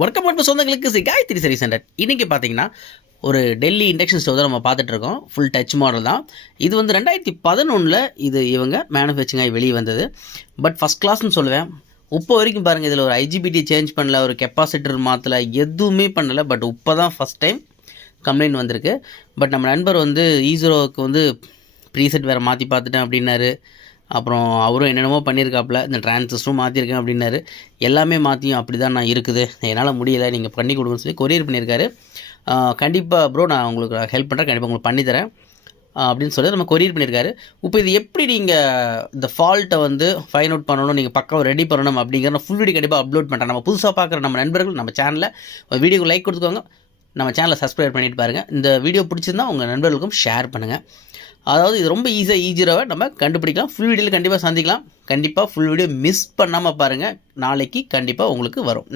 வணக்கம் அன்பு சொந்தங்களுக்கு காயத்ரி சரி சென்டர். இன்றைக்கி பார்த்தீங்கன்னா ஒரு டெல்லி இண்டக்ஷன் ஸ்டவ் தான் நம்ம பார்த்துட்ருக்கோம். ஃபுல் டச் மாடல் தான். இது வந்து 2011 இது இவங்க மேனுஃபேக்சரிங் ஆகி வெளியே வந்தது. பட் ஃபஸ்ட் கிளாஸ்னு சொல்லுவேன். இப்போ வரைக்கும் பாருங்கள், இதில் ஒரு ஐஜிபிடி சேஞ்ச் பண்ணல, ஒரு கெப்பாசிட்டர் மாற்றலை, எதுவுமே பண்ணலை. பட் இப்போ தான் ஃபஸ்ட் டைம் கம்ப்ளைண்ட் வந்திருக்கு. பட் நம்ம நண்பர் வந்து ஈஸரோவுக்கு வந்து ப்ரீசெட் வேறு மாற்றி பார்த்துட்டேன் அப்படின்னாரு. அப்புறம் அவரும் என்னென்னமோ பண்ணியிருக்காப்புல, இந்த டிரான்சிஸ்டரும் மாற்றிருக்கேன் அப்படின்னாரு. எல்லாமே மாற்றியும் அப்படி தான் நான் இருக்குது, என்னால் முடியலை, நீங்கள் பண்ணி கொடுங்கன்னு சொல்லி கொரியர் பண்ணியிருக்காரு. கண்டிப்பாக ப்ரோ நான் உங்களுக்கு ஹெல்ப் பண்ணுறேன், கண்டிப்பாக உங்களுக்கு பண்ணித்தரேன் அப்படின்னு சொல்லி நம்ம கொரியர் பண்ணியிருக்காரு. இப்போ இது எப்படி நீங்கள் இந்த ஃபால்ட்டை வந்து ஃபைண்ட் அவுட் பண்ணணும், நீங்கள் பக்கம் ரெடி பண்ணணும் அப்படிங்கிற ஃபுல் வீடியோ கண்டிப்பாக அப்லோட் பண்ணுறேன். நம்ம புதுசாக பார்க்குற நம்ம நண்பர்கள் நம்ம சேனலில் வீடியோக்கு லைக் கொடுத்துக்கோங்க, நம்ம சேனலை சப்ஸ்கிரைப் பண்ணிட்டு பாருங்கள். இந்த வீடியோ பிடிச்சிருந்தால் உங்கள் நண்பர்களுக்கும் ஷேர் பண்ணுங்கள். அதாவது இது ரொம்ப ஈஸியாக நம்ம கண்டுபிடிக்கலாம். ஃபுல் வீடியோவில் கண்டிப்பாக சந்திக்கலாம். கண்டிப்பாக ஃபுல் வீடியோ மிஸ் பண்ணாமல் பாருங்கள். நாளைக்கு கண்டிப்பாக உங்களுக்கு வரும்.